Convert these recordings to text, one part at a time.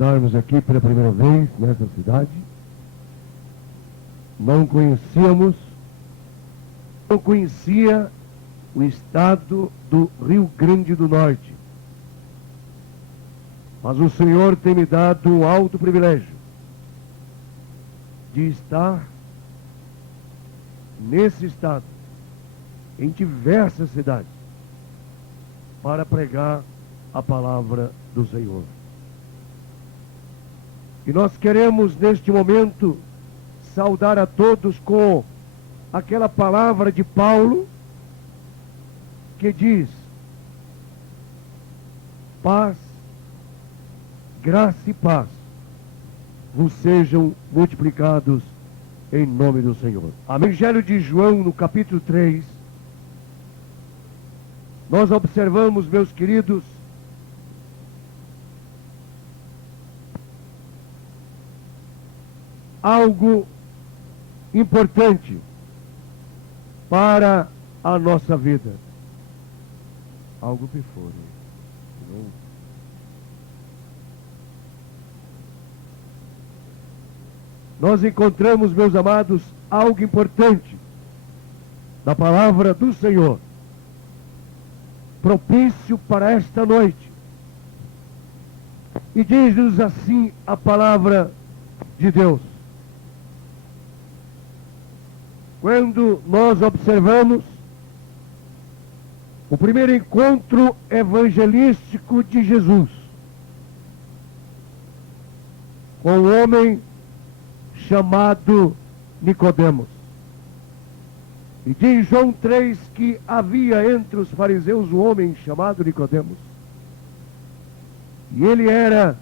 estarmos aqui pela primeira vez nessa cidade. Não conhecia o estado do Rio Grande do Norte. Mas o Senhor tem me dado um alto privilégio de estar nesse estado, em diversas cidades, para pregar a palavra do Senhor. E nós queremos, neste momento, saudar a todos com aquela palavra de Paulo, que diz: paz, graça e paz vos sejam multiplicados em nome do Senhor. No Evangelho de João, no capítulo 3, nós observamos, meus queridos, algo importante para a nossa vida. Algo que for. Nós encontramos, meus amados, algo importante da palavra do Senhor, propício para esta noite. E diz-nos assim a palavra de Deus. Quando nós observamos o primeiro encontro evangelístico de Jesus com um homem chamado Nicodemos. E diz João 3 que havia entre os fariseus um homem chamado Nicodemos. E ele era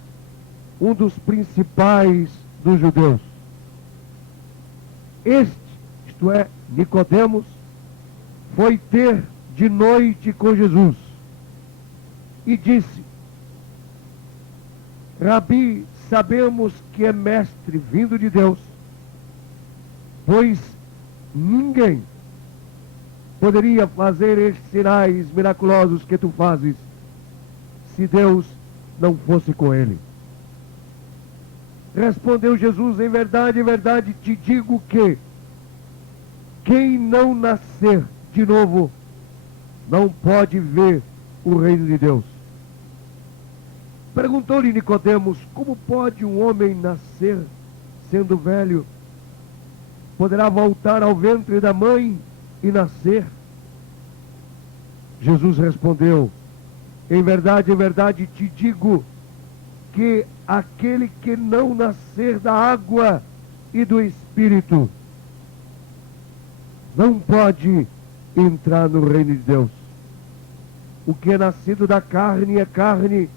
um dos principais dos judeus. Isto é, Nicodemos, foi ter de noite com Jesus e disse: Rabi, sabemos que é mestre vindo de Deus, pois ninguém poderia fazer estes sinais miraculosos que tu fazes se Deus não fosse com ele. Respondeu Jesus: em verdade te digo que quem não nascer de novo não pode ver o reino de Deus. Perguntou-lhe Nicodemos: como pode um homem nascer sendo velho? Poderá voltar ao ventre da mãe e nascer? Jesus respondeu: em verdade te digo que aquele que não nascer da água e do Espírito não pode entrar no reino de Deus. O que é nascido da carne é carne,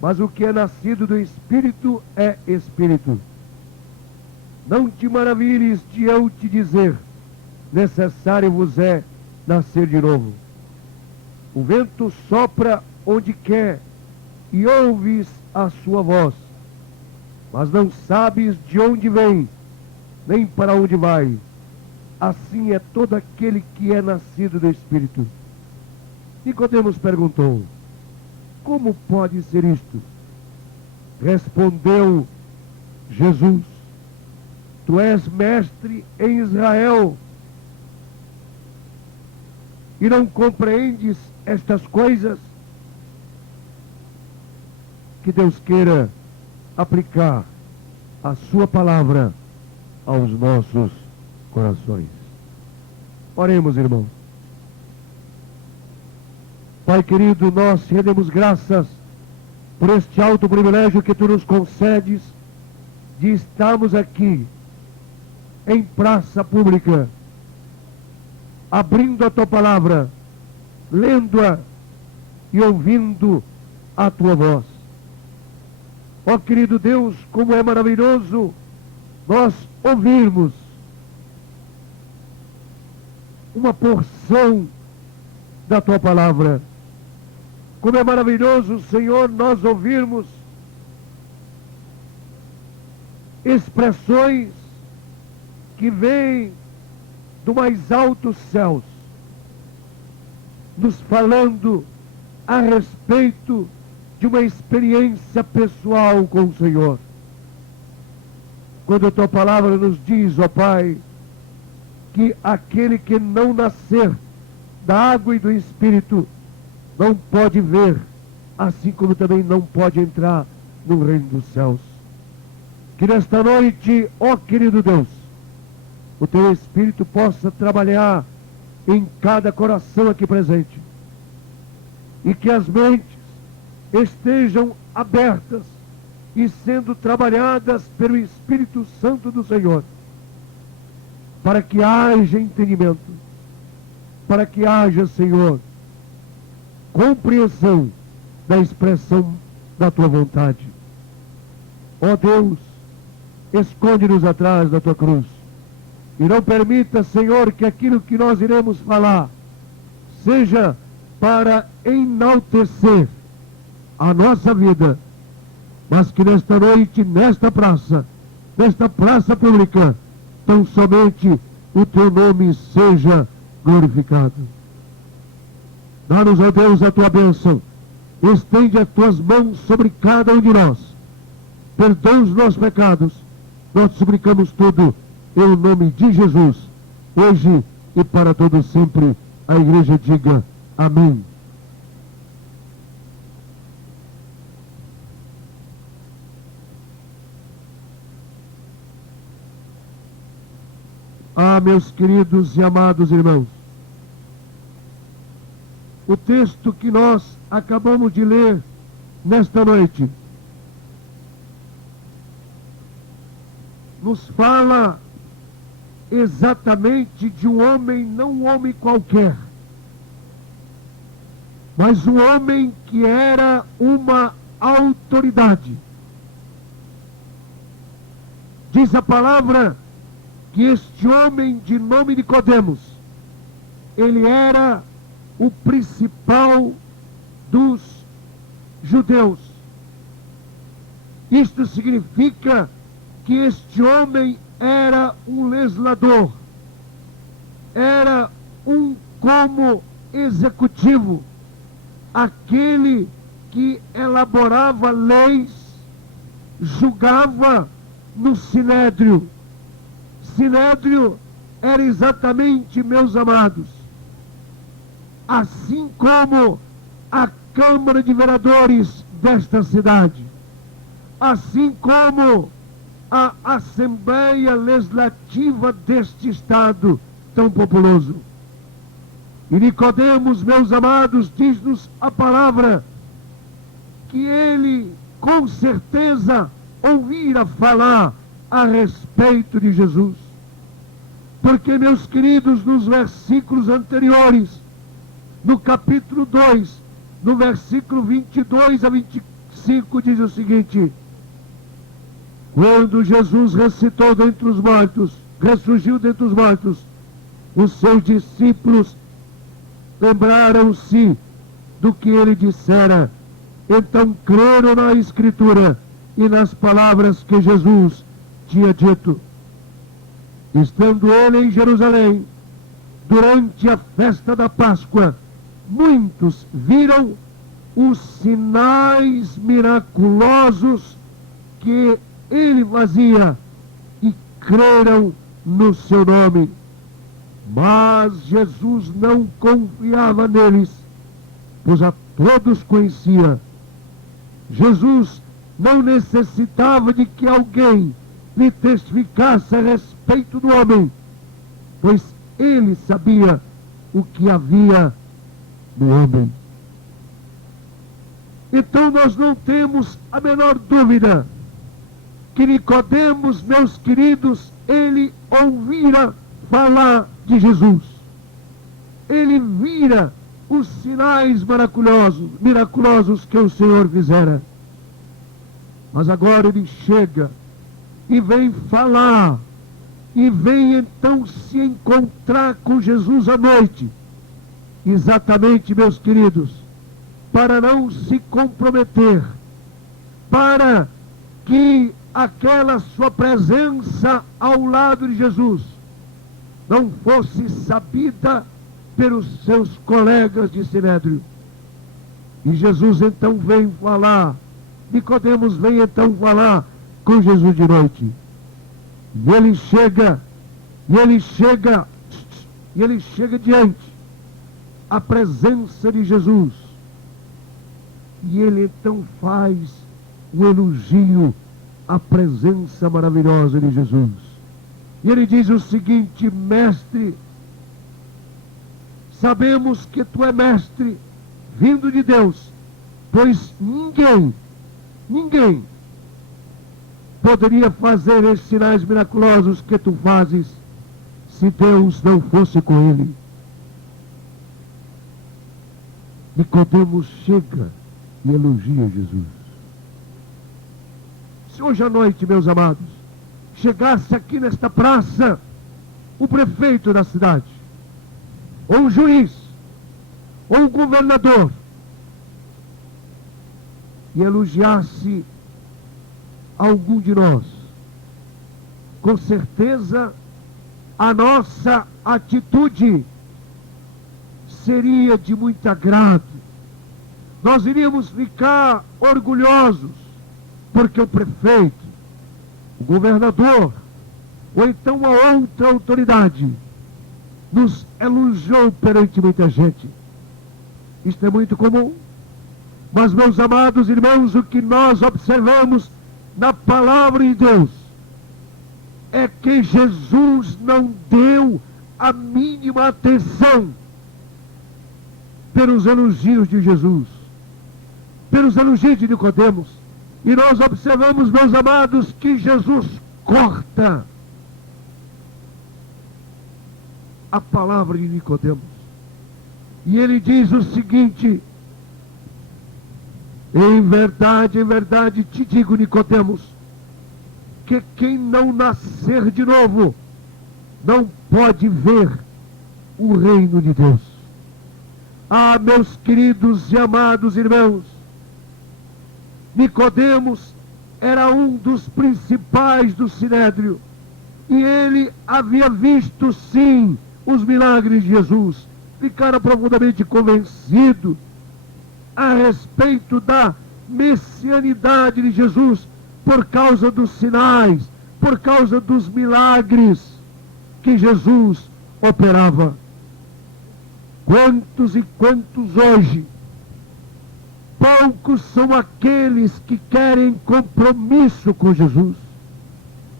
mas o que é nascido do Espírito é Espírito. Não te maravilhes de eu te dizer: necessário vos é nascer de novo. O vento sopra onde quer e ouves a sua voz, mas não sabes de onde vem, nem para onde vai. Assim é todo aquele que é nascido do Espírito. Nicodemos perguntou: como pode ser isto? Respondeu Jesus: tu és mestre em Israel e não compreendes estas coisas? Que Deus queira aplicar a sua palavra aos nossos corações. Oremos, irmãos. Pai querido, nós rendemos graças por este alto privilégio que tu nos concedes de estarmos aqui em praça pública, abrindo a tua palavra, lendo-a e ouvindo a tua voz. Ó querido Deus, como é maravilhoso nós ouvirmos uma porção da tua palavra. Como é maravilhoso, Senhor, nós ouvirmos expressões que vêm do mais altos céus, nos falando a respeito de uma experiência pessoal com o Senhor. Quando a tua palavra nos diz, ó Pai, que aquele que não nascer da água e do Espírito não pode ver, assim como também não pode entrar no reino dos céus. Que nesta noite, ó querido Deus, o teu Espírito possa trabalhar em cada coração aqui presente, e que as mentes estejam abertas e sendo trabalhadas pelo Espírito Santo do Senhor, para que haja entendimento, para que haja, Senhor, compreensão da expressão da tua vontade. Ó Deus, esconde-nos atrás da tua cruz e não permita, Senhor, que aquilo que nós iremos falar seja para enaltecer a nossa vida, mas que nesta noite, nesta praça pública, tão somente o teu nome seja glorificado. Dá-nos, ó Deus, a tua bênção. Estende as tuas mãos sobre cada um de nós. Perdoa os nossos pecados. Nós suplicamos tudo em nome de Jesus, hoje e para todo sempre. A igreja diga amém. Ah, meus queridos e amados irmãos, o texto que nós acabamos de ler nesta noite nos fala exatamente de um homem, não um homem qualquer, mas um homem que era uma autoridade. Diz a palavra que este homem de nome Nicodemos, ele era o principal dos judeus. Isto significa que este homem era um legislador, era um como executivo, aquele que elaborava leis, julgava no sinédrio. Sinédrio era exatamente, meus amados, assim como a Câmara de Vereadores desta cidade, assim como a Assembleia Legislativa deste Estado tão populoso. E Nicodemos, meus amados, diz-nos a palavra que ele, com certeza, ouvira falar a respeito de Jesus. Porque, meus queridos, nos versículos anteriores, no capítulo 2, no versículo 22 a 25, diz o seguinte: quando Jesus ressuscitou dentre os mortos, ressurgiu dentre os mortos, os seus discípulos lembraram-se do que ele dissera. Então creram na Escritura e nas palavras que Jesus tinha dito. Estando ele em Jerusalém, durante a festa da Páscoa, muitos viram os sinais miraculosos que ele fazia e creram no seu nome. Mas Jesus não confiava neles, pois a todos conhecia. Jesus não necessitava de que alguém lhe testificasse a respeito do homem, pois ele sabia o que havia no homem. Então nós não temos a menor dúvida que Nicodemos, meus queridos, ele ouvira falar de Jesus. Ele vira os sinais miraculosos que o Senhor fizera. Mas agora ele chega e vem falar, e vem então se encontrar com Jesus à noite, exatamente, meus queridos, para não se comprometer, para que aquela sua presença ao lado de Jesus não fosse sabida pelos seus colegas de sinédrio. E Jesus então vem falar, Nicodemos vem então falar com Jesus de noite. E ele chega diante a presença de Jesus. E ele então faz um elogio à presença maravilhosa de Jesus. E ele diz o seguinte: mestre, sabemos que tu é mestre vindo de Deus, pois ninguém poderia fazer esses sinais miraculosos que tu fazes se Deus não fosse com ele. Nicodemos chega e elogia Jesus. Se hoje à noite, meus amados, chegasse aqui nesta praça o prefeito da cidade, ou um juiz, ou um governador, e elogiasse algum de nós, com certeza a nossa atitude seria de muito agrado. Nós iríamos ficar orgulhosos, porque o prefeito, o governador, ou então uma outra autoridade, nos elogiou perante muita gente. Isto é muito comum. Mas, meus amados irmãos, o que nós observamos na palavra de Deus é que Jesus não deu a mínima atenção pelos elogios de Jesus, pelos elogios de Nicodemos. E nós observamos, meus amados, que Jesus corta a palavra de Nicodemos. E ele diz o seguinte: em verdade te digo, Nicodemos, que quem não nascer de novo não pode ver o reino de Deus. Ah, meus queridos e amados irmãos, Nicodemos era um dos principais do Sinédrio, e ele havia visto sim os milagres de Jesus, ficara profundamente convencido a respeito da messianidade de Jesus, por causa dos sinais, por causa dos milagres que Jesus operava. Quantos e quantos hoje, poucos são aqueles que querem compromisso com Jesus.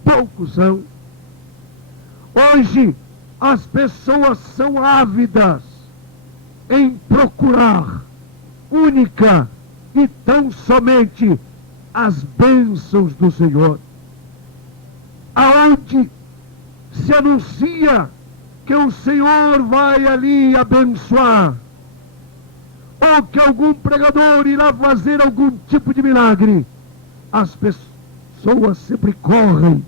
Poucos são. Hoje as pessoas são ávidas em procurar única e tão somente as bênçãos do Senhor. Aonde se anuncia que o Senhor vai ali abençoar, ou que algum pregador irá fazer algum tipo de milagre, as pessoas sempre correm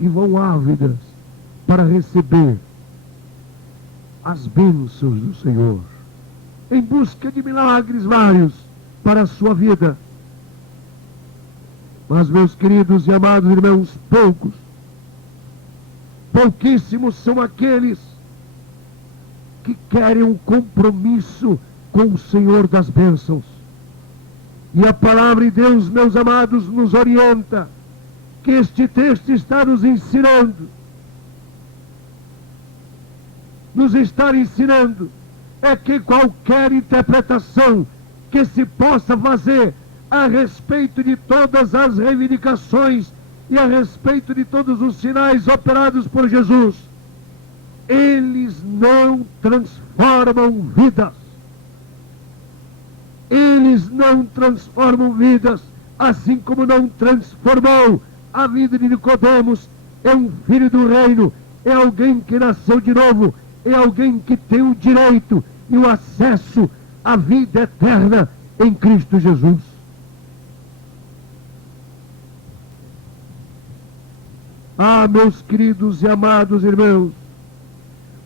e vão ávidas para receber as bênçãos do Senhor, em busca de milagres vários para a sua vida. Mas, meus queridos e amados irmãos, pouquíssimos são aqueles que querem um compromisso com o Senhor das bênçãos. E a palavra de Deus, meus amados, nos orienta, que este texto está nos ensinando, é que qualquer interpretação que se possa fazer a respeito de todas as reivindicações e a respeito de todos os sinais operados por Jesus, eles não transformam vidas. Eles não transformam vidas, assim como não transformou a vida de Nicodemos. É um filho do reino, é alguém que nasceu de novo, é alguém que tem o direito e o acesso à vida eterna em Cristo Jesus. Ah, meus queridos e amados irmãos,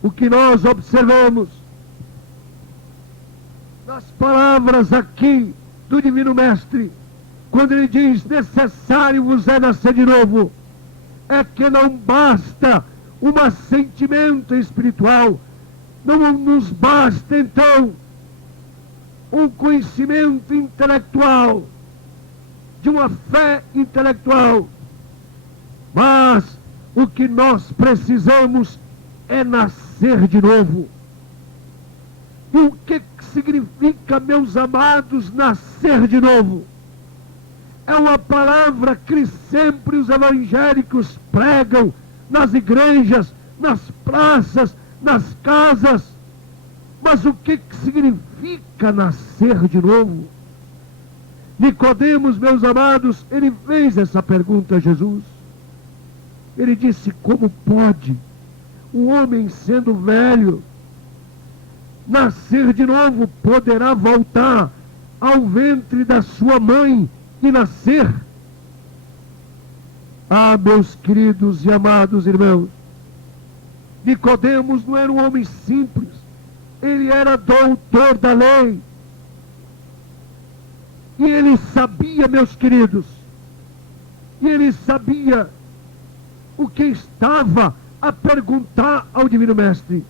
o que nós observamos nas palavras aqui do Divino Mestre, quando ele diz: necessário vos é nascer de novo, é que não basta um assentimento espiritual, não nos basta então um conhecimento intelectual, de uma fé intelectual. Mas o que nós precisamos é nascer de novo. E o que significa, meus amados, nascer de novo? É uma palavra que sempre os evangélicos pregam nas igrejas, nas praças, nas casas. Mas o que significa nascer de novo? Nicodemos, meus amados, ele fez essa pergunta a Jesus. Ele disse: como pode um homem sendo velho nascer de novo? Poderá voltar ao ventre da sua mãe e nascer? Ah, meus queridos e amados irmãos, Nicodemos não era um homem simples, ele era doutor da lei. E ele sabia, meus queridos, e ele sabia o que estava a perguntar ao Divino Mestre.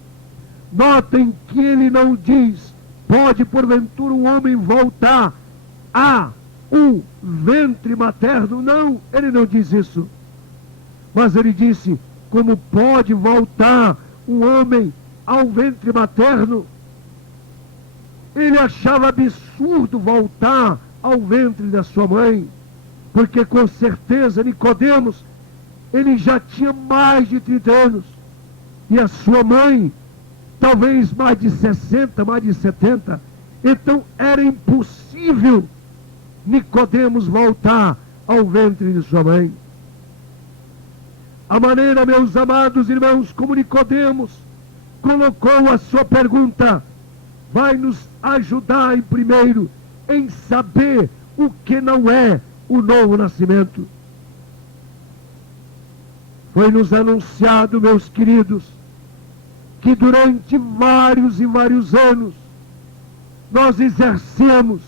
Notem que ele não diz: pode porventura um homem voltar a um ventre materno? Não, ele não diz isso. Mas ele disse: como pode voltar um homem ao ventre materno? Ele achava absurdo voltar ao ventre da sua mãe, porque com certeza Nicodemos, ele já tinha mais de 30 anos, e a sua mãe talvez mais de 60, mais de 70. Então era impossível Nicodemos voltar ao ventre de sua mãe. A maneira, meus amados irmãos, como Nicodemos colocou a sua pergunta, vai nos ajudar, em primeiro, em saber o que não é o novo nascimento. Foi nos anunciado, meus queridos, que durante vários e vários anos nós exercemos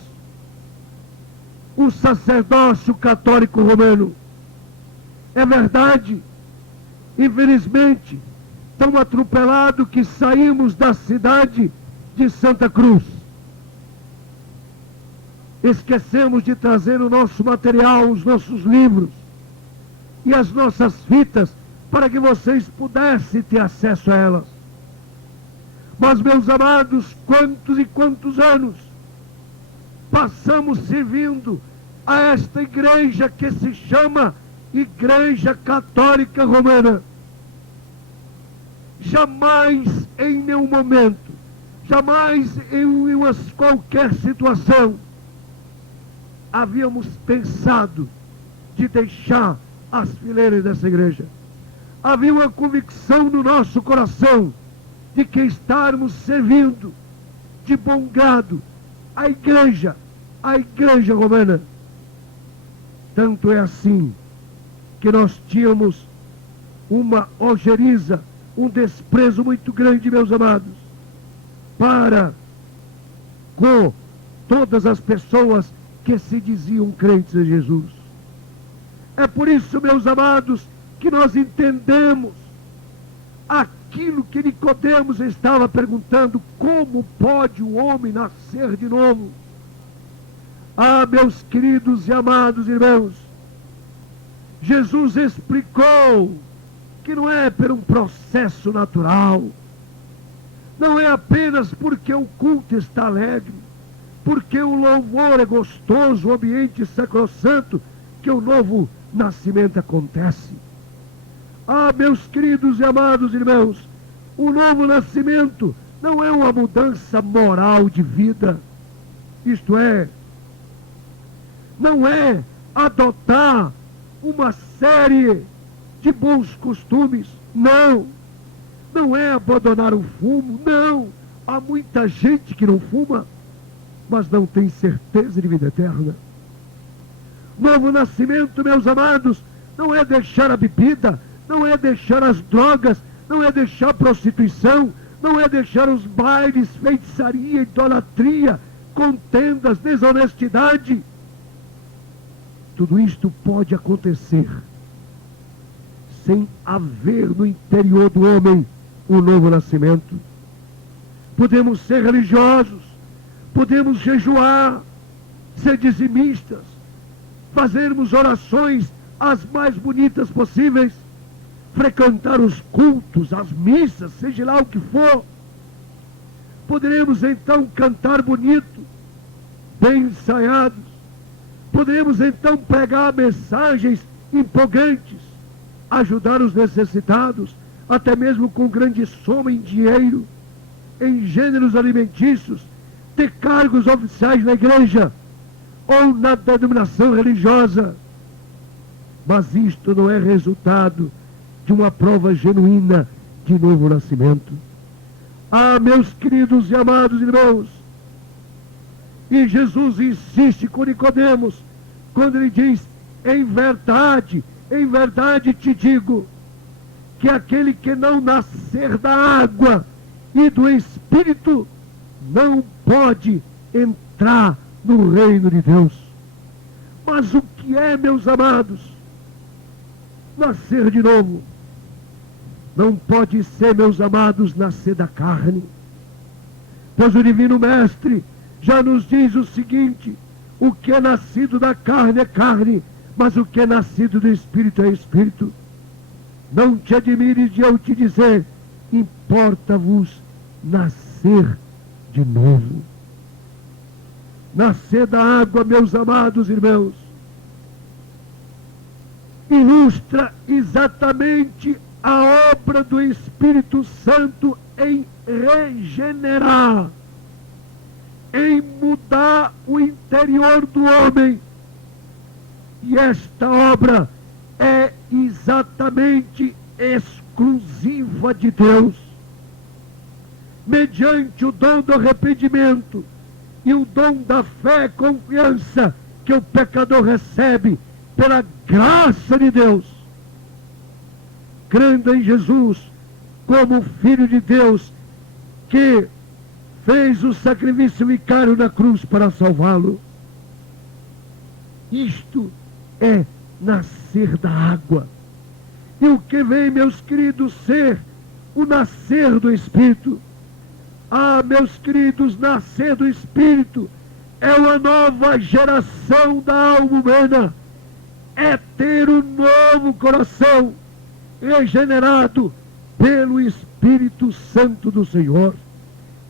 o sacerdócio católico romano. É verdade, infelizmente, tão atropelado que saímos da cidade de Santa Cruz. Esquecemos de trazer o nosso material, os nossos livros e as nossas fitas, para que vocês pudessem ter acesso a elas. Mas, meus amados, quantos e quantos anos passamos servindo a esta igreja que se chama Igreja Católica Romana. Jamais, em nenhum momento, jamais em qualquer situação, havíamos pensado de deixar as fileiras dessa igreja. Havia uma convicção no nosso coração de que estarmos servindo de bom grado a igreja romana. Tanto é assim que nós tínhamos uma ojeriza, um desprezo muito grande, meus amados, para com todas as pessoas que se diziam crentes em Jesus. É por isso, meus amados, que nós entendemos aquilo que Nicodemos estava perguntando: como pode o homem nascer de novo? Ah, meus queridos e amados irmãos, Jesus explicou que não é por um processo natural, não é apenas porque o culto está alegre, porque o louvor é gostoso, o ambiente sacrossanto, que o novo nascimento acontece. Ah, meus queridos e amados irmãos, o novo nascimento não é uma mudança moral de vida, isto é, não é adotar uma série de bons costumes, não é abandonar o fumo, não. Há muita gente que não fuma, mas não tem certeza de vida eterna. Novo nascimento, meus amados, não é deixar a bebida, não é deixar as drogas, não é deixar a prostituição, não é deixar os bailes, feitiçaria, idolatria, contendas, desonestidade. Tudo isto pode acontecer sem haver no interior do homem um novo nascimento. Podemos ser religiosos, podemos jejuar, ser dizimistas, fazermos orações as mais bonitas possíveis, frequentar os cultos, as missas, seja lá o que for. Poderemos então cantar bonito, bem ensaiados. Poderemos então pregar mensagens empolgantes, ajudar os necessitados, até mesmo com grande soma em dinheiro, em gêneros alimentícios, ter cargos oficiais na igreja ou na denominação religiosa. Mas isto não é resultado de uma prova genuína de novo nascimento. Ah, meus queridos e amados irmãos, e Jesus insiste com Nicodemos, quando ele diz, em verdade te digo, que aquele que não nascer da água e do Espírito, não pode entrar no reino de Deus. Mas o que é, meus amados, nascer de novo? Não pode ser, meus amados, nascer da carne. Pois o Divino Mestre já nos diz o seguinte: o que é nascido da carne é carne, mas o que é nascido do Espírito é Espírito. Não te admires de eu te dizer, importa-vos nascer de novo. Nascer da água, meus amados irmãos, ilustra exatamente a obra do Espírito Santo em regenerar, em mudar o interior do homem. E esta obra é exatamente exclusiva de Deus. Mediante o dom do arrependimento e o dom da fé e confiança que o pecador recebe pela graça de Deus, crendo em Jesus como Filho de Deus, que fez o sacrifício vicário na cruz para salvá-lo. Isto é nascer da água. E o que vem, meus queridos, ser o nascer do Espírito? Ah, meus queridos, nascer do Espírito é uma nova geração da alma humana. É ter um novo coração regenerado pelo Espírito Santo do Senhor.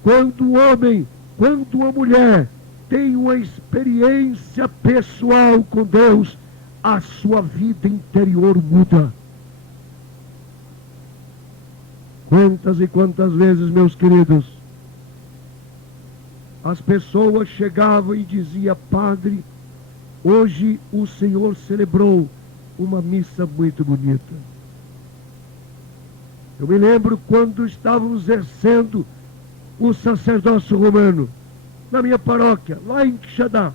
Quando o homem, quando a mulher tem uma experiência pessoal com Deus, a sua vida interior muda. Quantas e quantas vezes, meus queridos, as pessoas chegavam e diziam: padre, hoje o senhor celebrou uma missa muito bonita. Eu me lembro quando estávamos exercendo o sacerdócio romano na minha paróquia, lá em Quixadá,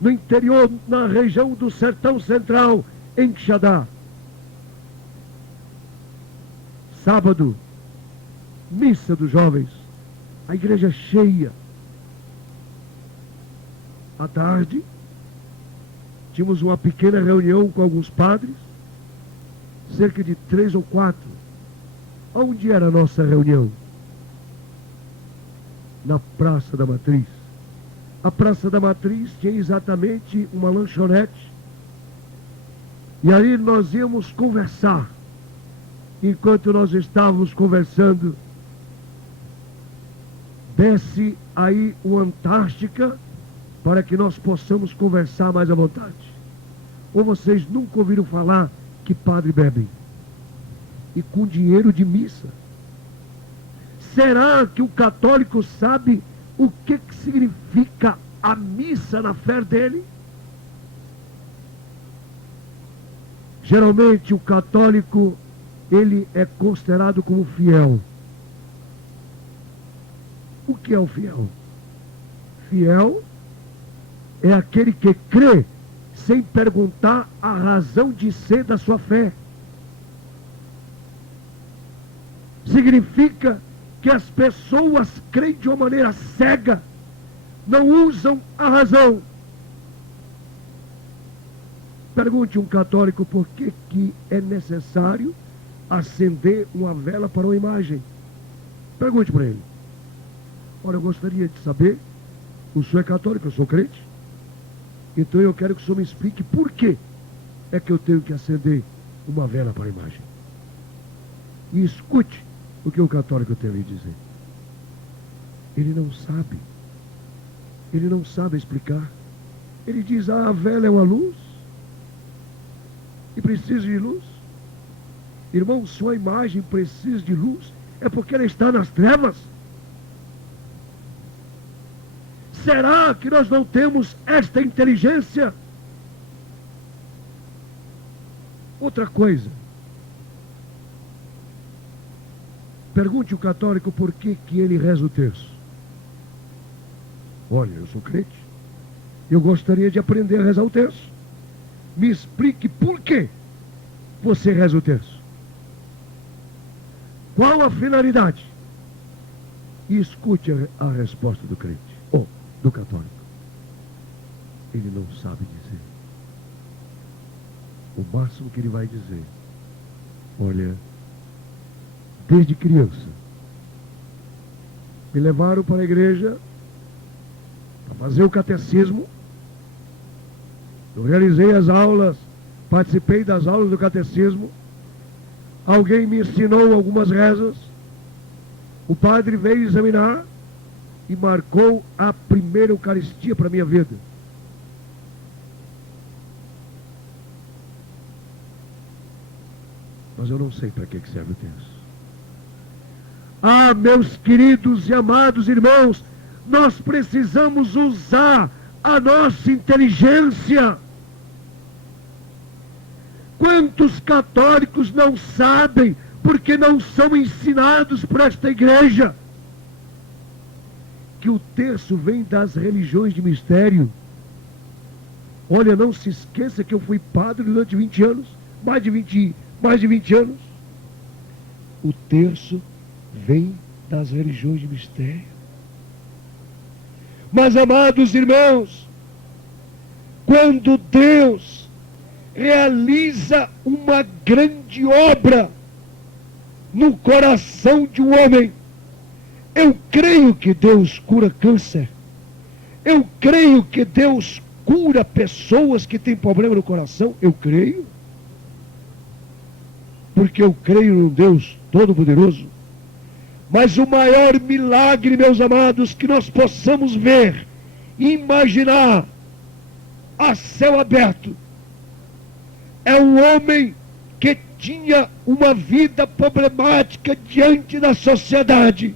no interior, na região do Sertão Central, em Quixadá. Sábado, missa dos jovens, a igreja cheia. À tarde, tínhamos uma pequena reunião com alguns padres, cerca de 3 ou 4. Onde era a nossa reunião? Na Praça da Matriz. A Praça da Matriz tinha exatamente uma lanchonete. E aí nós íamos conversar. Enquanto nós estávamos conversando, desce aí uma Antártica para que nós possamos conversar mais à vontade. Ou vocês nunca ouviram falar que padre bebe? E com dinheiro de missa. Será que o católico sabe o que significa a missa na fé dele? Geralmente o católico, ele é considerado como fiel. O que é o fiel? Fiel é aquele que crê sem perguntar a razão de ser da sua fé. Significa que as pessoas creem de uma maneira cega, não usam a razão. Pergunte um católico por que é necessário acender uma vela para uma imagem. Pergunte para ele. Olha, eu gostaria de saber O senhor é católico, eu sou crente. Então eu quero que o senhor me explique por que é que eu tenho que acender uma vela para a imagem. E escute o que o católico tem a lhe dizer. Ele não sabe. Ele não sabe explicar. Ele diz, a vela é uma luz. E precisa de luz. Irmão, sua imagem precisa de luz. É porque ela está nas trevas. Será que nós não temos esta inteligência? Outra coisa. Pergunte o católico por que ele reza o terço. Olha, eu sou crente. Eu gostaria de aprender a rezar o terço. Me explique por que você reza o terço. Qual a finalidade? E escute a resposta do crente, ou do católico. Ele não sabe dizer. O máximo que ele vai dizer, olha, desde criança, me levaram para a igreja para fazer o catecismo. Eu realizei as aulas, participei das aulas do catecismo. Alguém me ensinou algumas rezas. O padre veio examinar e marcou a primeira Eucaristia para a minha vida. Mas eu não sei para que serve o terço. Ah, meus queridos e amados irmãos, nós precisamos usar a nossa inteligência. Quantos católicos não sabem, porque não são ensinados por esta igreja, que o terço vem das religiões de mistério? Olha, não se esqueça que eu fui padre durante 20 anos, mais de 20 anos. O terço vem das religiões de mistério. Mas, amados irmãos, quando Deus realiza uma grande obra no coração de um homem, eu creio que Deus cura câncer. Eu creio que Deus cura pessoas que têm problema no coração. Eu creio. Porque eu creio num Deus Todo-Poderoso. Mas o maior milagre, meus amados, que nós possamos ver, imaginar, a céu aberto, é um homem que tinha uma vida problemática diante da sociedade,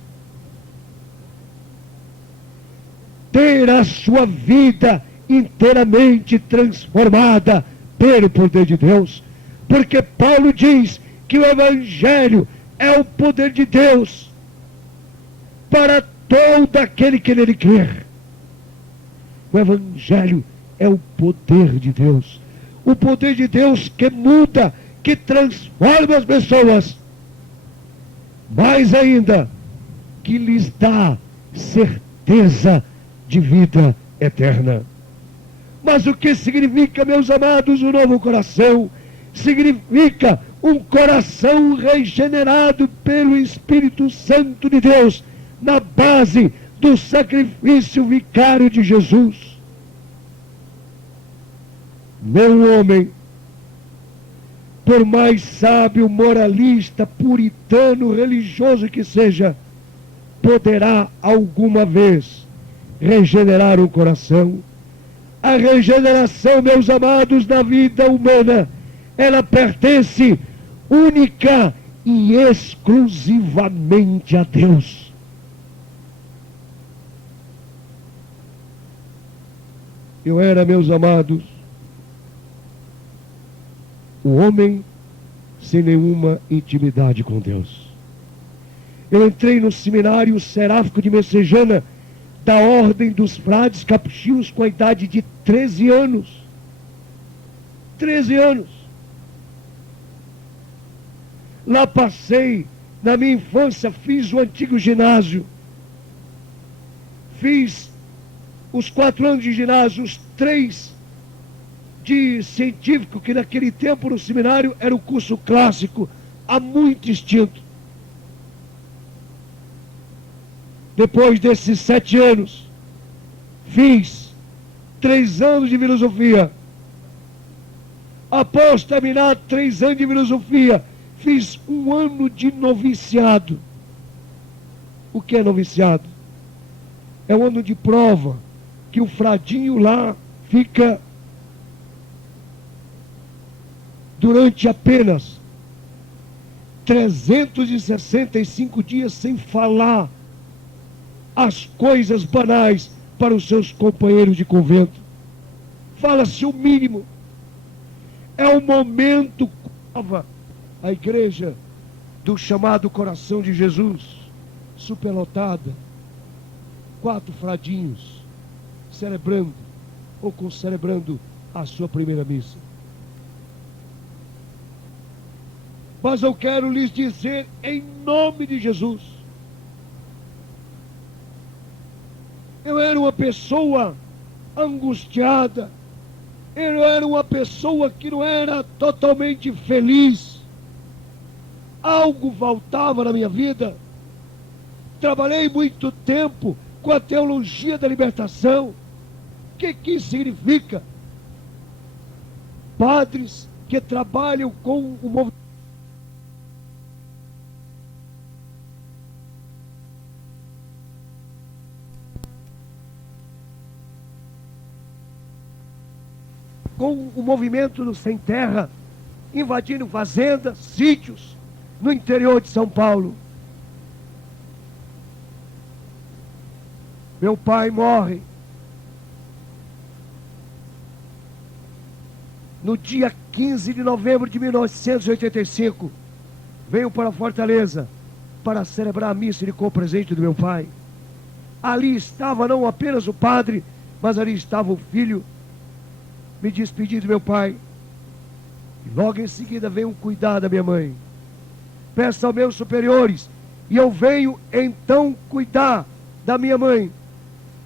ter a sua vida inteiramente transformada pelo poder de Deus. Porque Paulo diz que o Evangelho é o poder de Deus para todo aquele que nele crer. O Evangelho é o poder de Deus. O poder de Deus que muda, que transforma as pessoas. Mais ainda, que lhes dá certeza de vida eterna. Mas o que significa, meus amados, o novo coração? Significa um coração regenerado pelo Espírito Santo de Deus, na base do sacrifício vicário de Jesus. Nenhum homem, por mais sábio, moralista, puritano, religioso que seja, poderá alguma vez regenerar o coração. A regeneração, meus amados, da vida humana, ela pertence única e exclusivamente a Deus. Eu era, meus amados, o homem sem nenhuma intimidade com Deus. Eu entrei no seminário seráfico de Messejana, da ordem dos frades capuchinhos, com a idade de 13 anos. 13 anos. Lá passei, na minha infância, fiz o antigo ginásio. Fiz os 4 anos de ginásio, os 3 de científico, que naquele tempo no seminário era o curso clássico, há muito extinto. Depois desses 7 anos, Fiz 3 anos de filosofia. Após terminar 3 anos de filosofia, fiz 1 ano de noviciado. O que é noviciado? É um ano de prova que o fradinho lá fica durante apenas 365 dias sem falar as coisas banais para os seus companheiros de convento. Fala-se o mínimo. É o momento a igreja do chamado Coração de Jesus, superlotada, 4 fradinhos celebrando ou concelebrando a sua primeira missa. Mas eu quero lhes dizer, em nome de Jesus, eu era uma pessoa angustiada, eu era uma pessoa que não era totalmente feliz. Algo faltava na minha vida. Trabalhei muito tempo com a teologia da libertação. O que isso significa? Padres que trabalham com o movimento do Sem Terra, invadindo fazendas, sítios no interior de São Paulo. Meu pai morre no dia 15 de novembro de 1985. Venho para Fortaleza para celebrar a missa de com-presente do meu pai. Ali estava não apenas o padre, mas ali estava o filho. Me despedi do meu pai. E logo em seguida veio cuidar da minha mãe. Peço aos meus superiores, e eu venho então cuidar da minha mãe,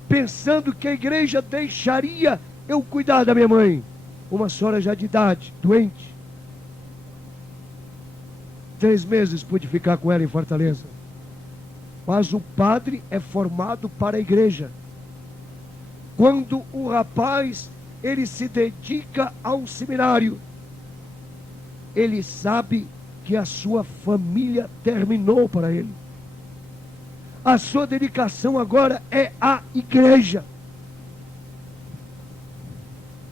pensando que a igreja deixaria eu cuidar da minha mãe, uma senhora já de idade, doente. 3 meses pude ficar com ela em Fortaleza. Mas o padre é formado para a igreja. Quando o rapaz ele se dedica ao seminário, ele sabe que a sua família terminou para ele. A sua dedicação agora é à igreja.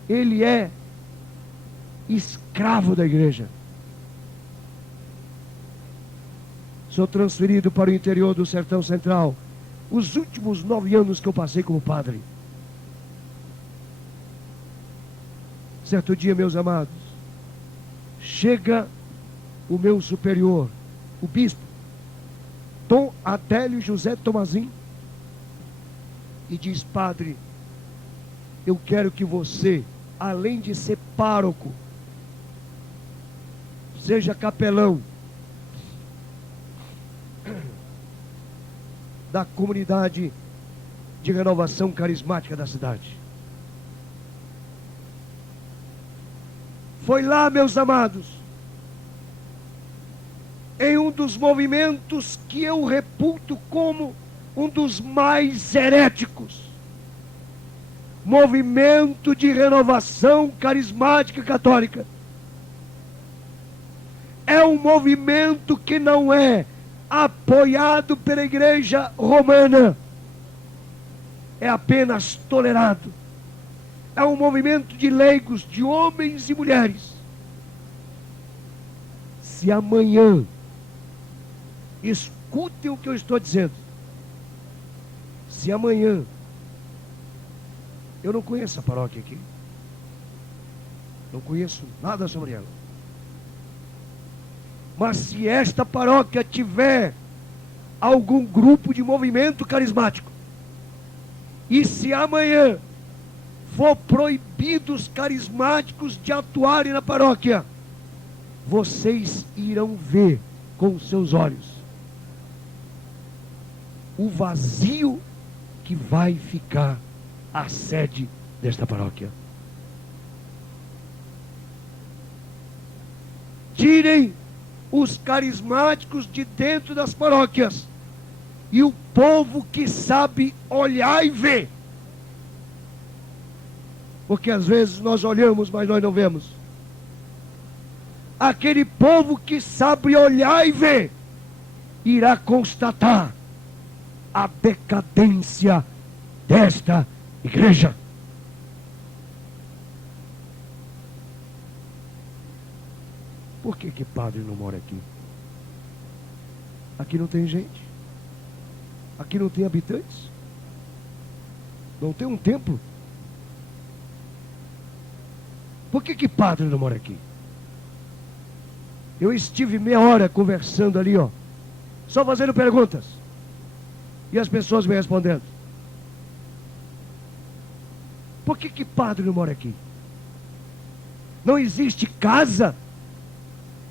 Ele é escravo da igreja. Sou transferido para o interior do Sertão Central. Os últimos 9 anos que eu passei como padre. Certo dia, meus amados, chega o meu superior, o bispo, Dom Adélio José Tomazin, e diz: padre, eu quero que você, além de ser pároco, seja capelão da comunidade de renovação carismática da cidade. Foi lá, meus amados, em um dos movimentos que eu reputo como um dos mais heréticos, movimento de renovação carismática católica. É um movimento que não é apoiado pela igreja romana, é apenas tolerado. É um movimento de leigos, de homens e mulheres. Se amanhã, escutem o que eu estou dizendo, se amanhã, eu não conheço a paróquia aqui, não conheço nada sobre ela, mas se esta paróquia tiver algum grupo de movimento carismático, e se amanhã for proibido os carismáticos de atuarem na paróquia, vocês irão ver com os seus olhos o vazio que vai ficar a sede desta paróquia. Tirem os carismáticos de dentro das paróquias, e o povo que sabe olhar e ver Porque às vezes nós olhamos, mas nós não vemos. Aquele povo que sabe olhar e ver, irá constatar a decadência desta igreja. Por que padre não mora aqui? Aqui não tem gente. Aqui não tem habitantes. Não tem um templo. Por que padre não mora aqui? Eu estive meia hora conversando ali, ó, só fazendo perguntas. E as pessoas me respondendo. Por que padre não mora aqui? Não existe casa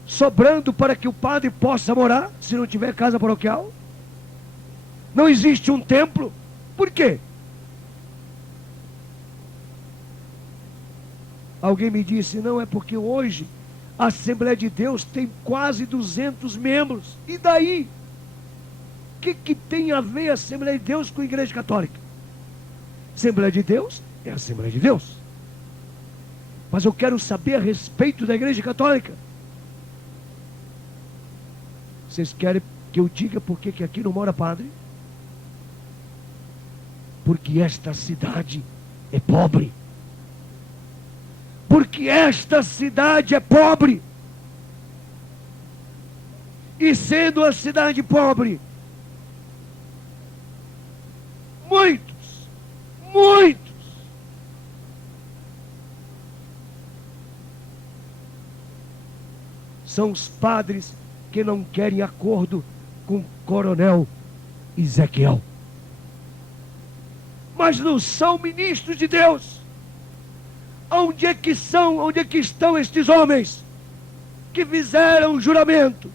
sobrando para que o padre possa morar, se não tiver casa paroquial? Não existe um templo? Por quê? Alguém me disse, não, é porque hoje a Assembleia de Deus tem quase 200 membros. E daí? O que tem a ver a Assembleia de Deus com a Igreja Católica? Assembleia de Deus é a Assembleia de Deus. Mas eu quero saber a respeito da Igreja Católica. Vocês querem que eu diga por que aqui não mora padre? Porque esta cidade é pobre. Porque esta cidade é pobre. E sendo a cidade pobre, muitos são os padres que não querem acordo com o coronel Ezequiel. Mas não são ministros de Deus. Onde é que estão estes homens que fizeram o juramento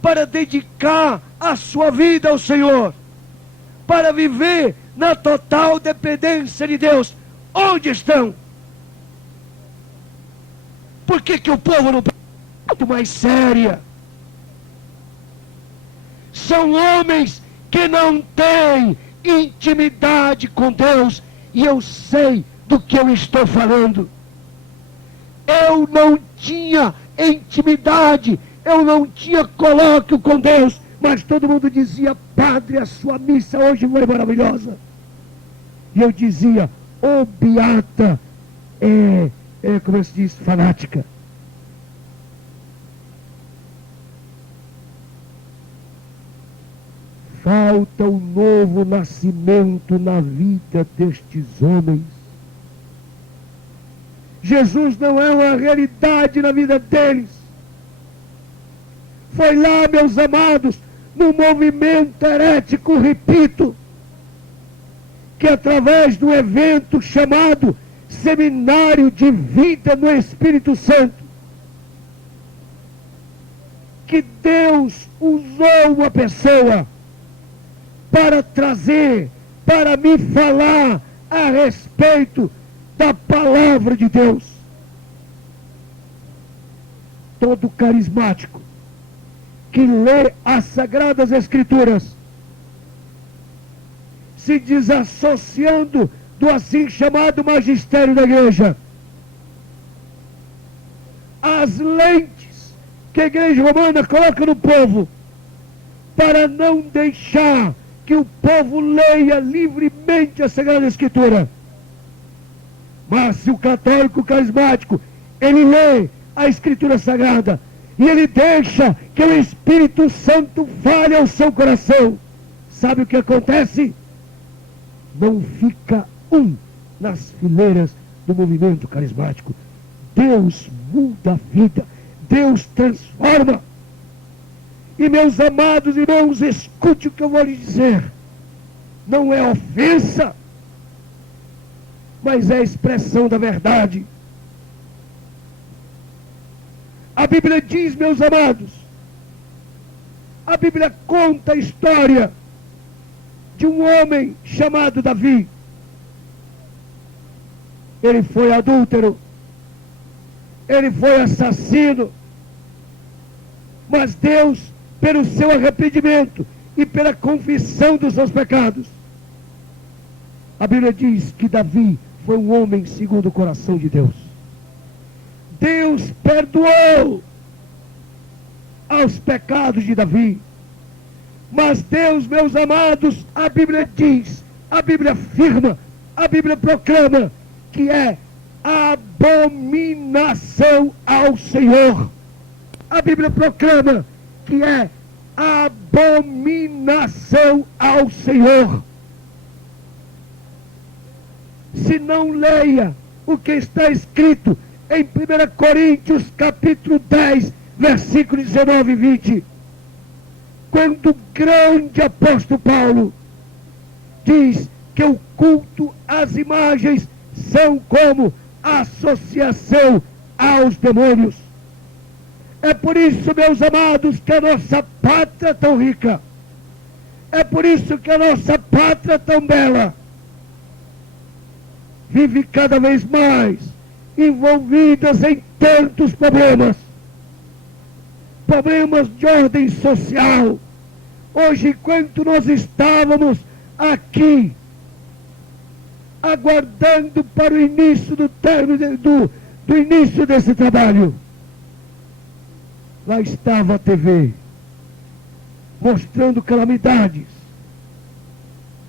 para dedicar a sua vida ao Senhor, para viver na total dependência de Deus? Onde estão? Por que o povo não muito mais séria? São homens que não têm intimidade com Deus, e eu sei do que eu estou falando. Eu não tinha intimidade, eu não tinha colóquio com Deus, mas todo mundo dizia, padre, a sua missa hoje foi maravilhosa. E eu dizia, ô beata, como se diz, fanática. Falta um novo nascimento na vida destes homens. Jesus não é uma realidade na vida deles. Foi lá, meus amados, no movimento herético, repito, que através do evento chamado Seminário de Vida no Espírito Santo, que Deus usou uma pessoa para trazer, para me falar a respeito da palavra de Deus. Todo carismático que lê as Sagradas Escrituras, se desassociando do assim chamado magistério da igreja, as lentes que a igreja romana coloca no povo, para não deixar que o povo leia livremente a Sagrada Escritura. Mas se o católico carismático, ele lê a Escritura Sagrada, e ele deixa que o Espírito Santo fale ao seu coração, sabe o que acontece? Não fica um nas fileiras do movimento carismático. Deus muda a vida, Deus transforma. E meus amados irmãos, escute o que eu vou lhe dizer. Não é ofensa, mas é a expressão da verdade. A Bíblia diz, meus amados, a Bíblia conta a história de um homem chamado Davi. Ele foi adúltero, ele foi assassino, mas Deus, pelo seu arrependimento e pela confissão dos seus pecados, a Bíblia diz que Davi foi um homem segundo o coração de Deus. Deus perdoou aos pecados de Davi. Mas Deus, meus amados, a Bíblia diz, a Bíblia afirma, a Bíblia proclama que é abominação ao Senhor. A Bíblia proclama que é abominação ao Senhor. Se não leia o que está escrito em 1 Coríntios capítulo 10, versículos 19 e 20, quando o grande apóstolo Paulo diz que o culto às imagens são como associação aos demônios. É por isso, meus amados, que a nossa pátria é tão rica. É por isso que a nossa pátria é tão bela. Vive cada vez mais envolvidas em tantos problemas. Problemas de ordem social. Hoje, enquanto nós estávamos aqui, aguardando para o início do término do início desse trabalho, lá estava a TV, mostrando calamidades,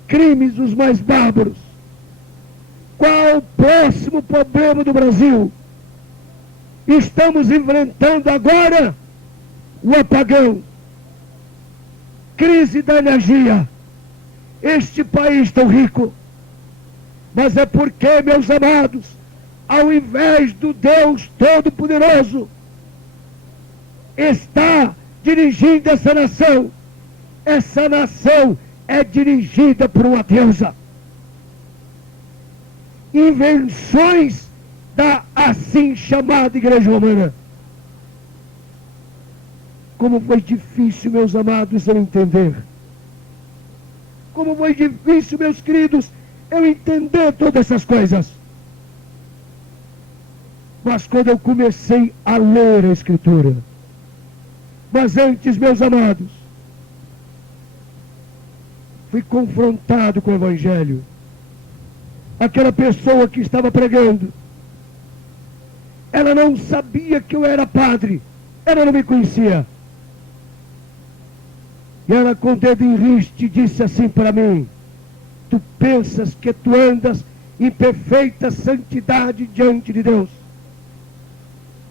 crimes os mais bárbaros. Qual o próximo problema do Brasil? Estamos enfrentando agora o apagão, crise da energia. Este país tão rico, mas é porque, meus amados, ao invés do Deus Todo-Poderoso está dirigindo essa nação é dirigida por uma deusa. Invenções da assim chamada Igreja Romana. Como foi difícil, meus amados, eu entender. Como foi difícil, meus queridos, eu entender todas essas coisas. Mas quando eu comecei a ler a Escritura, mas antes, meus amados, fui confrontado com o Evangelho. Aquela pessoa que estava pregando, ela não sabia que eu era padre, ela não me conhecia. E ela, com o dedo em riste, disse assim para mim: tu pensas que tu andas em perfeita santidade diante de Deus,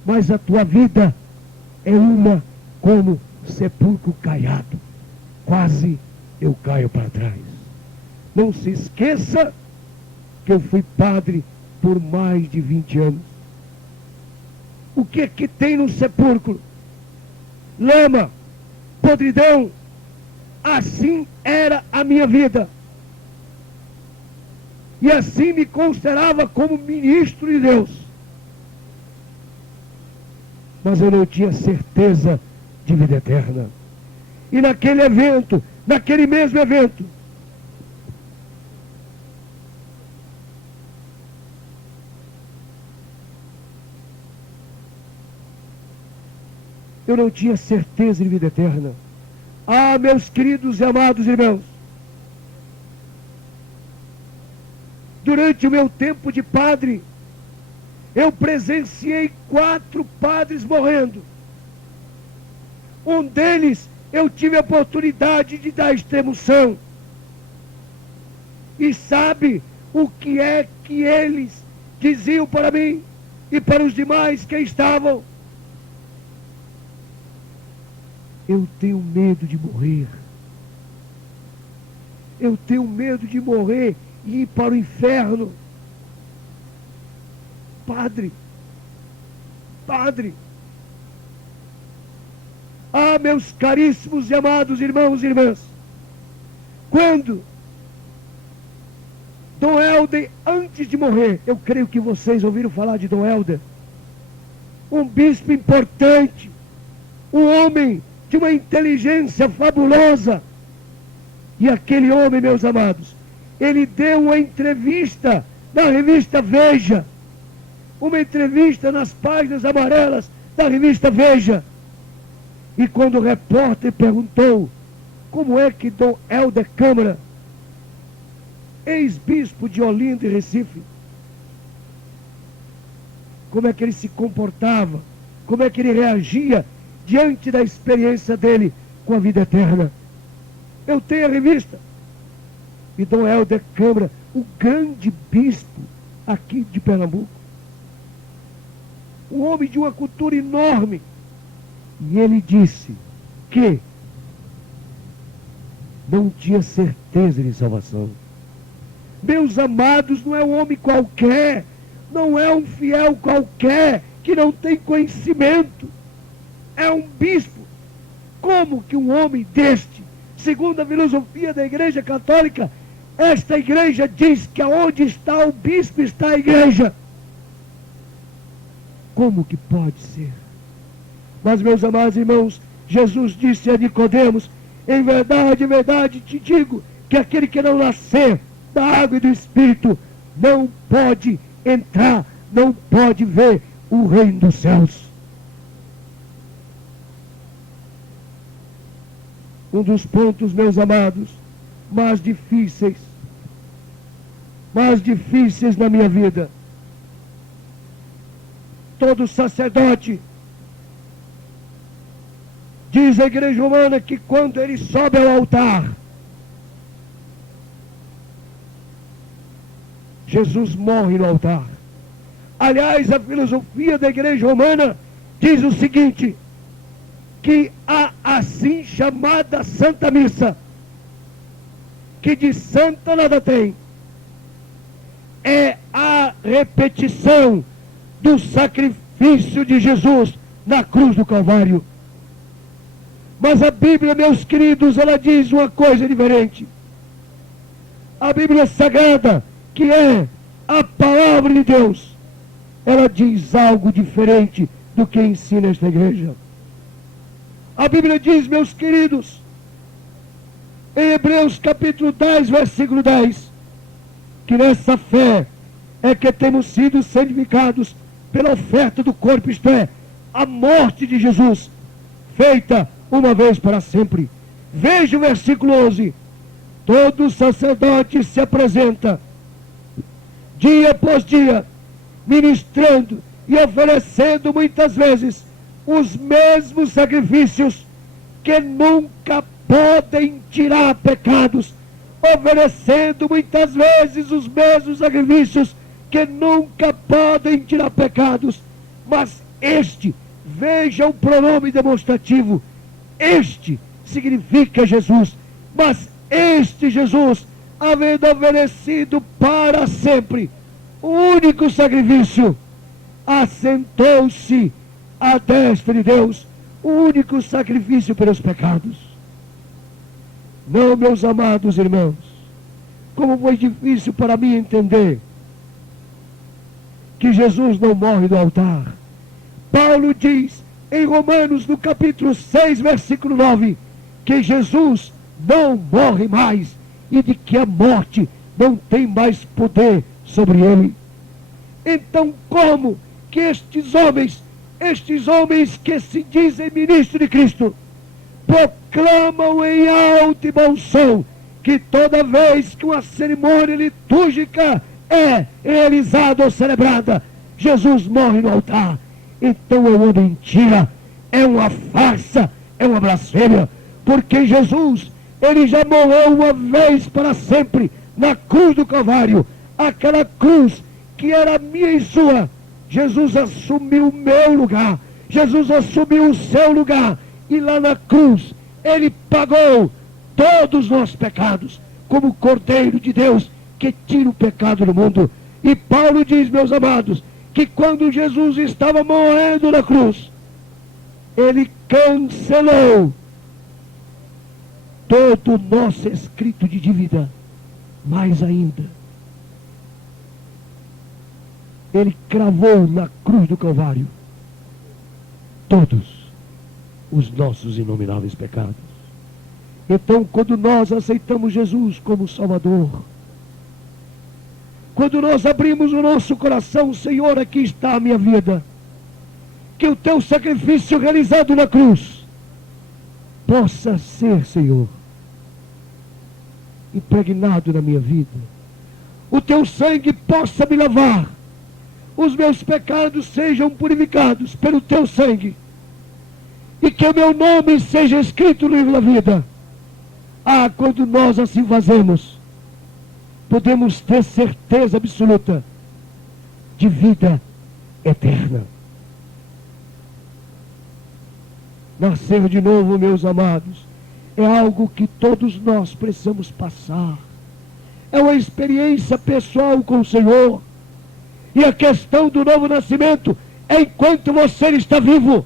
mas a tua vida é uma como sepulcro caiado. Quase eu caio para trás. Não se esqueça que eu fui padre por mais de 20 anos. O que é que tem no sepulcro? Lama, podridão. Assim era a minha vida. E assim me considerava como ministro de Deus. Mas eu não tinha certeza de vida eterna. E naquele evento, naquele mesmo evento, eu não tinha certeza de vida eterna. Ah, meus queridos e amados irmãos, durante o meu tempo de padre, eu presenciei 4 padres morrendo. Um deles, eu tive a oportunidade de dar extremunção. E sabe o que é que eles diziam para mim e para os demais que estavam? Eu tenho medo de morrer. Eu tenho medo de morrer e ir para o inferno. Padre, ah, meus caríssimos e amados irmãos e irmãs, quando Dom Helder, antes de morrer, eu creio que vocês ouviram falar de Dom Helder, um bispo importante, um homem de uma inteligência fabulosa, e aquele homem, meus amados, ele deu uma entrevista na revista Veja, uma entrevista nas páginas amarelas da revista Veja. E quando o repórter perguntou como é que Dom Helder Câmara, ex-bispo de Olinda e Recife, como é que ele se comportava, como é que ele reagia diante da experiência dele com a vida eterna. Eu tenho a revista. E Dom Helder Câmara, o grande bispo aqui de Pernambuco, um homem de uma cultura enorme, e ele disse que não tinha certeza de salvação. Meus amados, não é um homem qualquer, não é um fiel qualquer, que não tem conhecimento. É um bispo. Como que um homem deste, segundo a filosofia da Igreja Católica, esta igreja diz que aonde está o bispo está a igreja. Como que pode ser? Mas, meus amados irmãos, Jesus disse a Nicodemos: em verdade te digo, que aquele que não nascer da água e do Espírito não pode entrar, não pode ver o reino dos céus. Um dos pontos, meus amados, mais difíceis na minha vida. Todo sacerdote, diz a Igreja Romana, que quando ele sobe ao altar, Jesus morre no altar. Aliás, a filosofia da Igreja Romana diz o seguinte, que a assim chamada Santa Missa, que de santa nada tem, é a repetição do sacrifício de Jesus na cruz do Calvário. Mas a Bíblia, meus queridos, ela diz uma coisa diferente. A Bíblia Sagrada, que é a palavra de Deus, ela diz algo diferente do que ensina esta igreja. A Bíblia diz, meus queridos, em Hebreus capítulo 10, versículo 10, que nessa fé é que temos sido santificados pela oferta do corpo, isto é, a morte de Jesus, feita uma vez para sempre. Veja o versículo 11. Todo sacerdote se apresenta dia após dia, ministrando e oferecendo muitas vezes os mesmos sacrifícios que nunca podem tirar pecados, oferecendo muitas vezes os mesmos sacrifícios que nunca podem tirar pecados. Mas este, veja o pronome demonstrativo, este significa Jesus. Mas este Jesus, havendo oferecido para sempre o único sacrifício, assentou-se à destra de Deus, o único sacrifício pelos pecados. Não, meus amados irmãos, como foi difícil para mim entender que Jesus não morre no altar. Paulo diz em Romanos, no capítulo 6, versículo 9, que Jesus não morre mais e de que a morte não tem mais poder sobre ele. Então, como que estes homens que se dizem ministros de Cristo, proclamam em alto e bom som que toda vez que uma cerimônia litúrgica é realizada ou celebrada, Jesus morre no altar? Então é uma mentira, é uma farsa, é uma blasfêmia, porque Jesus, ele já morreu uma vez para sempre na cruz do Calvário, aquela cruz que era minha e sua. Jesus assumiu o meu lugar, Jesus assumiu o seu lugar, e lá na cruz ele pagou todos os nossos pecados, como Cordeiro de Deus que tira o pecado do mundo. E Paulo diz, meus amados, que quando Jesus estava morrendo na cruz, ele cancelou todo o nosso escrito de dívida. Mais ainda, ele cravou na cruz do Calvário todos os nossos inomináveis pecados. Então, quando nós aceitamos Jesus como Salvador, quando nós abrimos o nosso coração, Senhor, aqui está a minha vida, que o teu sacrifício realizado na cruz possa ser, Senhor, impregnado na minha vida, o teu sangue possa me lavar, os meus pecados sejam purificados pelo teu sangue, e que o meu nome seja escrito no livro da vida. Ah, quando nós assim fazemos, podemos ter certeza absoluta de vida eterna. Nascer de novo, meus amados, é algo que todos nós precisamos passar. É uma experiência pessoal com o Senhor. E a questão do novo nascimento é enquanto você está vivo.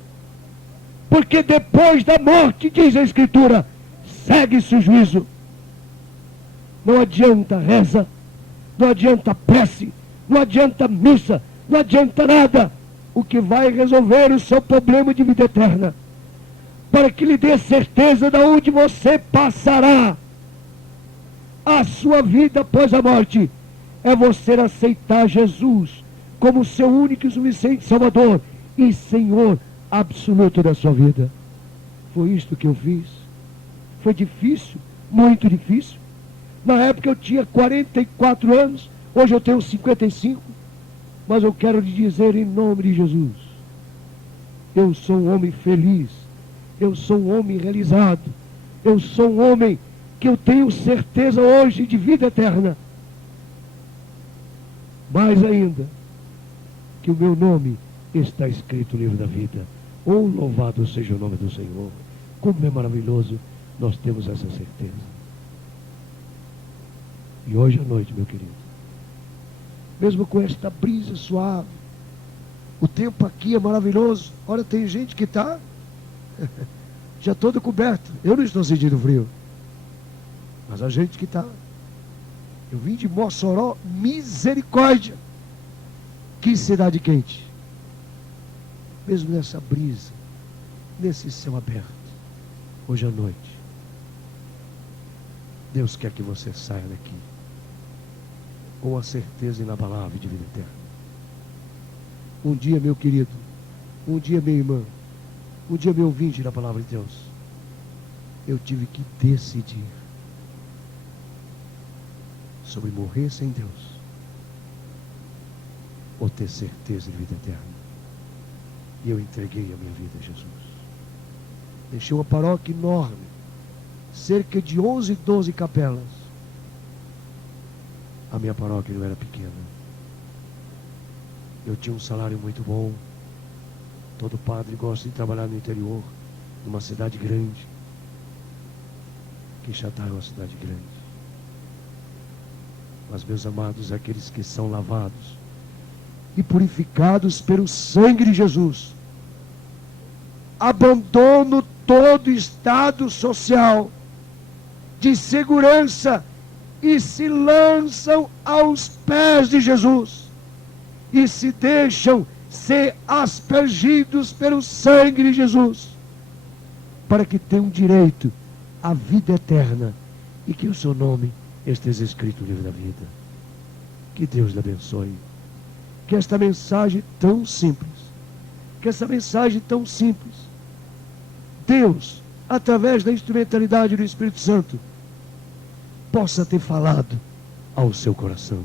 Porque depois da morte, diz a Escritura, segue-se o juízo. Não adianta reza, não adianta prece, não adianta missa, não adianta nada. O que vai resolver o seu problema de vida eterna, para que lhe dê certeza de onde você passará a sua vida após a morte, é você aceitar Jesus como seu único e suficiente Salvador e Senhor absoluto da sua vida. Foi isto que eu fiz. Foi difícil, muito difícil. Na época eu tinha 44 anos, hoje eu tenho 55, mas eu quero lhe dizer em nome de Jesus, eu sou um homem feliz, eu sou um homem realizado, eu sou um homem que eu tenho certeza hoje de vida eterna. Mais ainda, que o meu nome está escrito no livro da vida. Oh, louvado seja o nome do Senhor. Como é maravilhoso nós temos essa certeza. E hoje à noite, meu querido, mesmo com esta brisa suave, o tempo aqui é maravilhoso. Olha, tem gente que está já todo coberto. Eu não estou sentindo frio, mas a gente que está. Eu vim de Mossoró, misericórdia. Que cidade quente. Mesmo nessa brisa, nesse céu aberto, hoje à noite, Deus quer que você saia daqui com a certeza inabalável de vida eterna. Um dia, meu querido, um dia, minha irmã, um dia, meu ouvinte da palavra de Deus, eu tive que decidir sobre morrer sem Deus ou ter certeza de vida eterna. E eu entreguei a minha vida a Jesus. Deixei uma paróquia enorme, cerca de 11, 12 capelas. A minha paróquia não era pequena. Eu tinha um salário muito bom. Todo padre gosta de trabalhar no interior, numa cidade grande. Quixadá é uma cidade grande. Mas, meus amados, aqueles que são lavados e purificados pelo sangue de Jesus, abandonam todo estado social de segurança e se lançam aos pés de Jesus e se deixam ser aspergidos pelo sangue de Jesus, para que tenham direito à vida eterna e que o seu nome esteja escrito no livro da vida. Que Deus lhe abençoe. Que esta mensagem tão simples, Deus, através da instrumentalidade do Espírito Santo, possa ter falado ao seu coração.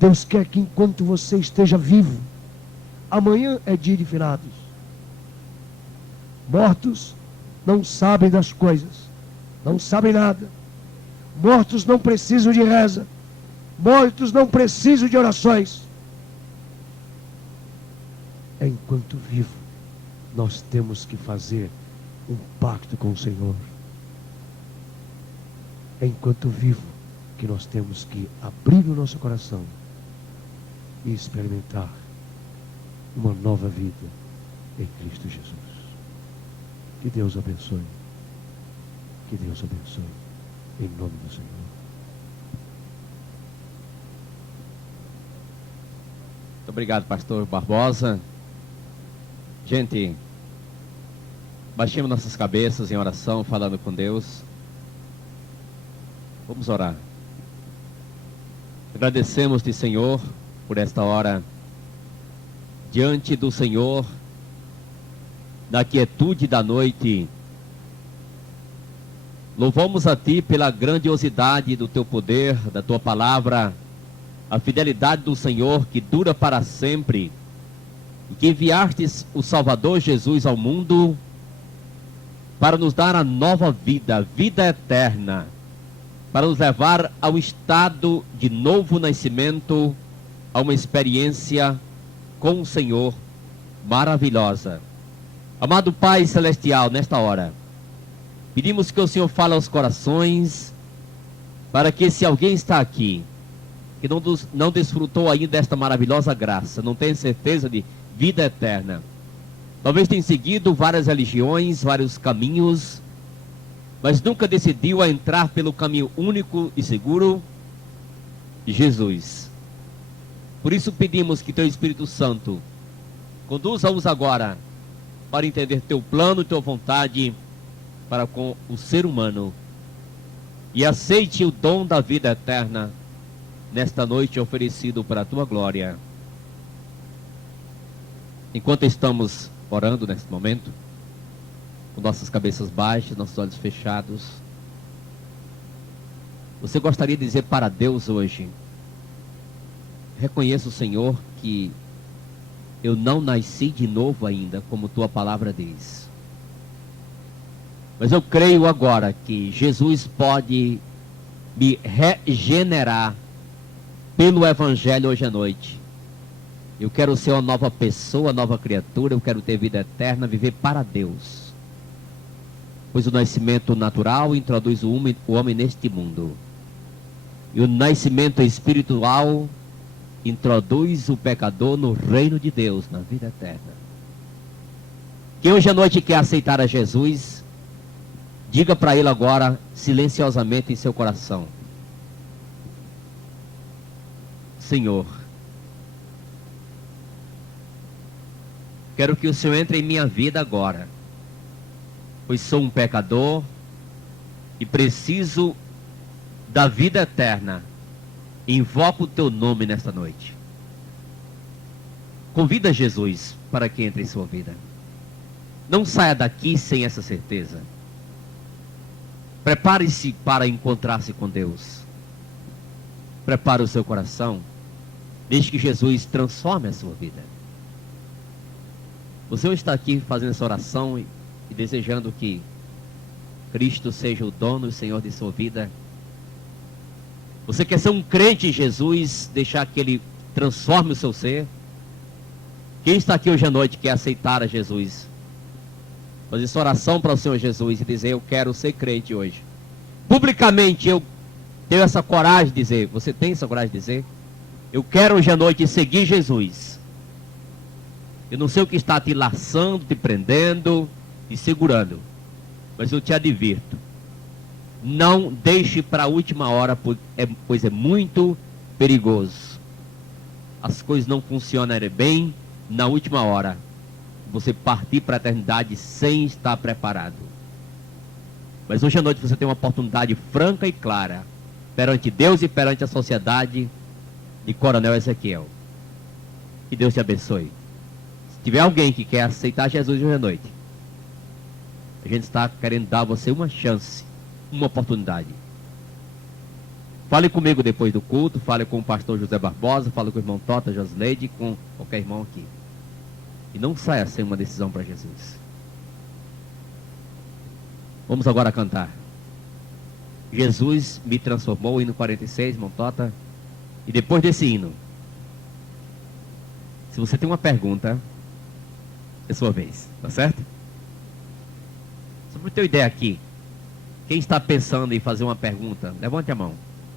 Deus quer que enquanto você esteja vivo, amanhã é dia de finados. Mortos não sabem das coisas, não sabem nada. Mortos não precisam de reza, mortos não precisam de orações. Enquanto vivo, nós temos que fazer um pacto com o Senhor. Enquanto vivo, que nós temos que abrir o nosso coração e experimentar uma nova vida em Cristo Jesus. Que Deus abençoe. Que Deus abençoe. Em nome do Senhor. Muito obrigado, pastor Barbosa. Gente, baixemos nossas cabeças em oração, falando com Deus. Vamos orar. Agradecemos-te, Senhor, por esta hora, diante do Senhor, na quietude da noite. Louvamos a Ti pela grandiosidade do Teu poder, da Tua palavra, a fidelidade do Senhor que dura para sempre, e que enviastes o Salvador Jesus ao mundo para nos dar a nova vida, vida eterna, para nos levar ao estado de novo nascimento, a uma experiência com o Senhor maravilhosa. Amado Pai Celestial, nesta hora, pedimos que o Senhor fale aos corações, para que se alguém está aqui, que não desfrutou ainda desta maravilhosa graça, não tem certeza de vida eterna, talvez tenha seguido várias religiões, vários caminhos, mas nunca decidiu a entrar pelo caminho único e seguro de Jesus. Por isso pedimos que Teu Espírito Santo conduza-os agora para entender Teu plano e Tua vontade para com o ser humano, e aceite o dom da vida eterna nesta noite oferecido para a Tua glória. Enquanto estamos orando neste momento, com nossas cabeças baixas, nossos olhos fechados, você gostaria de dizer para Deus hoje: reconheço, Senhor, que eu não nasci de novo ainda, como Tua palavra diz, mas eu creio agora que Jesus pode me regenerar pelo Evangelho hoje à noite. Eu quero ser uma nova pessoa, nova criatura, eu quero ter vida eterna, viver para Deus. Pois o nascimento natural introduz o homem neste mundo, e o nascimento espiritual introduz o pecador no reino de Deus, na vida eterna. Quem hoje à noite quer aceitar a Jesus, diga para Ele agora, silenciosamente em seu coração: Senhor, quero que o Senhor entre em minha vida agora, pois sou um pecador e preciso da vida eterna. Invoco o Teu nome nesta noite. Convida Jesus para que entre em sua vida. Não saia daqui sem essa certeza. Prepare-se para encontrar-se com Deus. Prepare o seu coração. Deixe que Jesus transforme a sua vida. Você está aqui fazendo essa oração e desejando que Cristo seja o dono e Senhor de sua vida. Você quer ser um crente em Jesus, deixar que Ele transforme o seu ser? Quem está aqui hoje à noite quer aceitar a Jesus? Fazer essa oração para o Senhor Jesus e dizer: eu quero ser crente hoje. Publicamente eu tenho essa coragem de dizer. Você tem essa coragem de dizer? Eu quero hoje à noite seguir Jesus. Eu não sei o que está te laçando, te prendendo, te segurando, mas eu te advirto: não deixe para a última hora, pois é muito perigoso. As coisas não funcionarem bem na última hora. Você partir para a eternidade sem estar preparado. Mas hoje à noite você tem uma oportunidade franca e clara, perante Deus e perante a sociedade, de Coronel Ezequiel. Que Deus te abençoe. Se tiver alguém que quer aceitar Jesus hoje à noite, a gente está querendo dar a você uma chance, uma oportunidade. Fale comigo depois do culto, fale com o pastor José Barbosa, fale com o irmão Tota Josleide, com qualquer irmão aqui. E não saia sem uma decisão para Jesus. Vamos agora cantar Jesus me transformou, hino 46, irmão Tota. E depois desse hino, se você tem uma pergunta, é sua vez, tá certo? Só para ter uma ideia aqui, quem está pensando em fazer uma pergunta, levante a mão.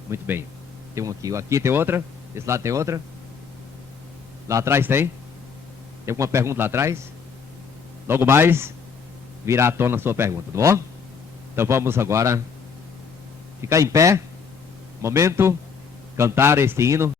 Muito bem. Tem um aqui. Aqui tem outra. Desse lado tem outra. Lá atrás tem? Tem alguma pergunta lá atrás? Logo mais, virá à tona a sua pergunta, tá bom? Então vamos agora ficar em pé. Momento. Cantar este hino.